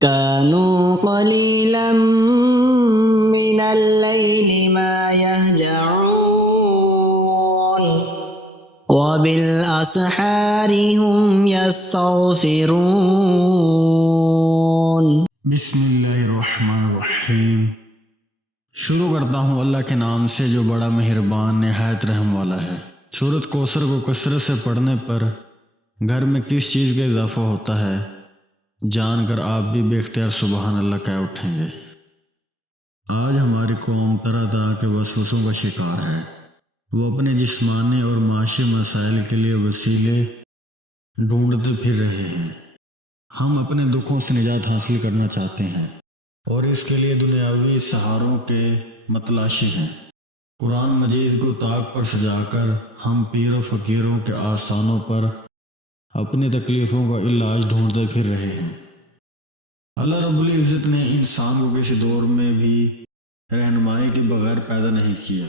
كانوا قليلا من الليل ما يهجعون وبالأسحار هم يستغفرون. بسم اللہ الرحمن الرحیم۔ شروع کرتا ہوں اللہ کے نام سے جو بڑا مہربان نہایت رحم والا ہے۔ سورۃ کوثر کو کثرت سے پڑھنے پر گھر میں کس چیز کا اضافہ ہوتا ہے جان کر آپ بھی بے اختیار سبحان اللہ کہہ اٹھیں گے۔ آج ہماری قوم طرح طرح کے وسوسوں کا شکار ہے۔ وہ اپنے جسمانی اور معاشی مسائل کے لیے وسیلے ڈھونڈتے پھر رہے ہیں۔ ہم اپنے دکھوں سے نجات حاصل کرنا چاہتے ہیں اور اس کے لیے دنیاوی سہاروں کے متلاشی ہیں۔ قرآن مجید کو طاق پر سجا کر ہم پیر و فقیروں کے آستانوں پر اپنی تکلیفوں کا علاج ڈھونڈتے پھر رہے ہیں۔ اللہ رب العزت نے انسان کو کسی دور میں بھی رہنمائی کے بغیر پیدا نہیں کیا۔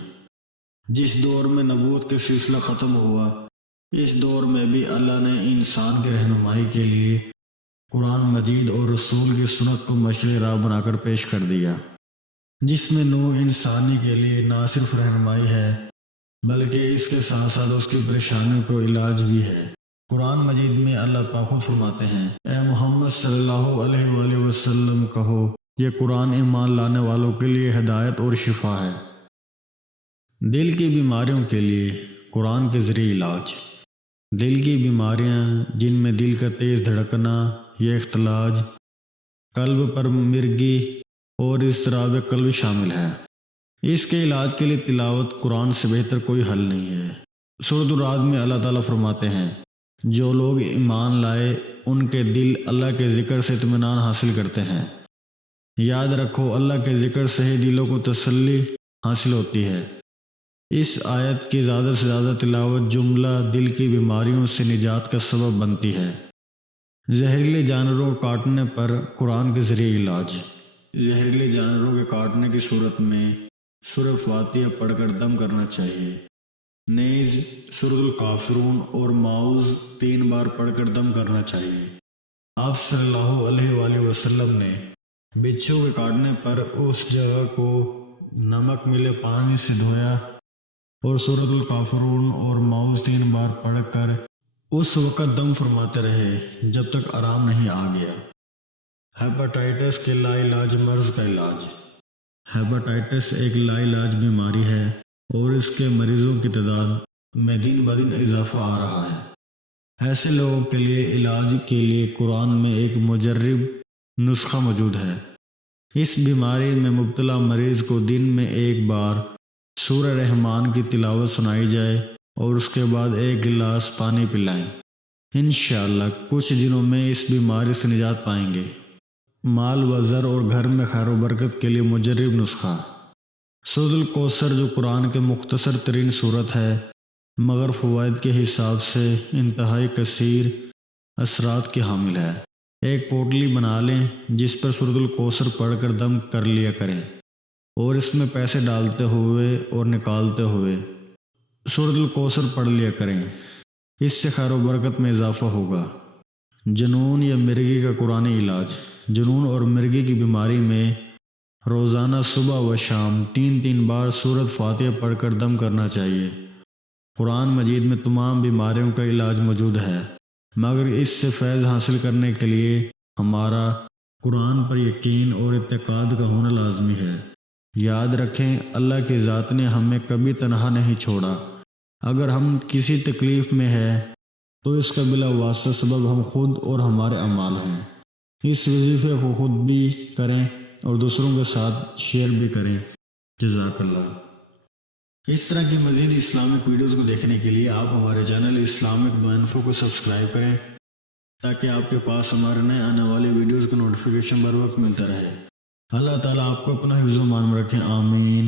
جس دور میں نبوت کا سلسلہ ختم ہوا، اس دور میں بھی اللہ نے انسان کی رہنمائی کے لیے قرآن مجید اور رسول کی سنت کو مشعل راہ بنا کر پیش کر دیا، جس میں نوع انسانی کے لیے نہ صرف رہنمائی ہے بلکہ اس کے ساتھ ساتھ اس کی پریشانیوں کو علاج بھی ہے۔ قرآن مجید میں اللہ پاک خود فرماتے ہیں، اے محمد صلی اللہ علیہ وآلہ وسلم کہو، یہ قرآن ایمان لانے والوں کے لیے ہدایت اور شفا ہے۔ دل کی بیماریوں کے لیے قرآن کے ذریعے علاج۔ دل کی بیماریاں جن میں دل کا تیز دھڑکنا یا اختلاج، قلب پر مرگی اور اضطراب قلب شامل ہے۔ اس کے علاج کے لیے تلاوت قرآن سے بہتر کوئی حل نہیں ہے۔ سورۃ الرعد میں اللہ تعالیٰ فرماتے ہیں، جو لوگ ایمان لائے ان کے دل اللہ کے ذکر سے اطمینان حاصل کرتے ہیں۔ یاد رکھو، اللہ کے ذکر سے ہی دلوں کو تسلی حاصل ہوتی ہے۔ اس آیت کی زیادہ سے زیادہ تلاوت جملہ دل کی بیماریوں سے نجات کا سبب بنتی ہے۔ زہریلے جانوروں کو کاٹنے پر قرآن کے ذریعے علاج۔ زہریلے جانوروں کے کاٹنے کی صورت میں سورہ فاتحہ پڑھ کر دم کرنا چاہیے۔ نیز سورۃ الکافرون اور معوذ 3 بار پڑھ کر دم کرنا چاہیے۔ آپ صلی اللہ علیہ وآلہ وسلم نے بچھو کے کاٹنے پر اس جگہ کو نمک ملے پانی سے دھویا اور سورۃ الکافرون اور معوذ 3 بار پڑھ کر اس وقت دم فرماتے رہے جب تک آرام نہیں آ گیا۔ ہیپاٹائٹس کے لا علاج مرض کا علاج۔ ہیپاٹائٹس ایک لا علاج بیماری ہے اور اس کے مریضوں کی تعداد میں دن بدن اضافہ آ رہا ہے۔ ایسے لوگوں کے لیے علاج کے لیے قرآن میں ایک مجرب نسخہ موجود ہے۔ اس بیماری میں مبتلا مریض کو دن میں 1 بار سورہ رحمان کی تلاوت سنائی جائے اور اس کے بعد 1 گلاس پانی پلائیں۔ انشاءاللہ کچھ دنوں میں اس بیماری سے نجات پائیں گے۔ مال و زر اور گھر میں خیر و برکت کے لیے مجرب نسخہ۔ سورۃ الکوثر جو قرآن کے مختصر ترین صورت ہے مگر فوائد کے حساب سے انتہائی کثیر اثرات کی حامل ہے۔ ایک پوٹلی بنا لیں جس پر سورۃ الکوثر پڑھ کر دم کر لیا کریں اور اس میں پیسے ڈالتے ہوئے اور نکالتے ہوئے سورۃ الکوثر پڑھ لیا کریں۔ اس سے خیر و برکت میں اضافہ ہوگا۔ جنون یا مرگی کا قرآنی علاج۔ جنون اور مرگی کی بیماری میں روزانہ صبح و شام 3 بار سورۃ فاتحہ پڑھ کر دم کرنا چاہیے۔ قرآن مجید میں تمام بیماریوں کا علاج موجود ہے مگر اس سے فیض حاصل کرنے کے لیے ہمارا قرآن پر یقین اور اعتقاد کا ہونا لازمی ہے۔ یاد رکھیں، اللہ کی ذات نے ہمیں کبھی تنہا نہیں چھوڑا۔ اگر ہم کسی تکلیف میں ہیں تو اس کا بلا واسطہ سبب ہم خود اور ہمارے اعمال ہیں۔ اس وظیفے کو خود بھی کریں اور دوسروں کے ساتھ شیئر بھی کریں۔ جزاک اللہ۔ اس طرح کی مزید اسلامک ویڈیوز کو دیکھنے کے لیے آپ ہمارے چینل اسلامک دو انفو کو سبسکرائب کریں تاکہ آپ کے پاس ہمارے نئے آنے والی ویڈیوز کا نوٹیفیکیشن بر وقت ملتا رہے۔ اللہ تعالیٰ آپ کو اپنا حفظ و امان میں رکھیں، آمین۔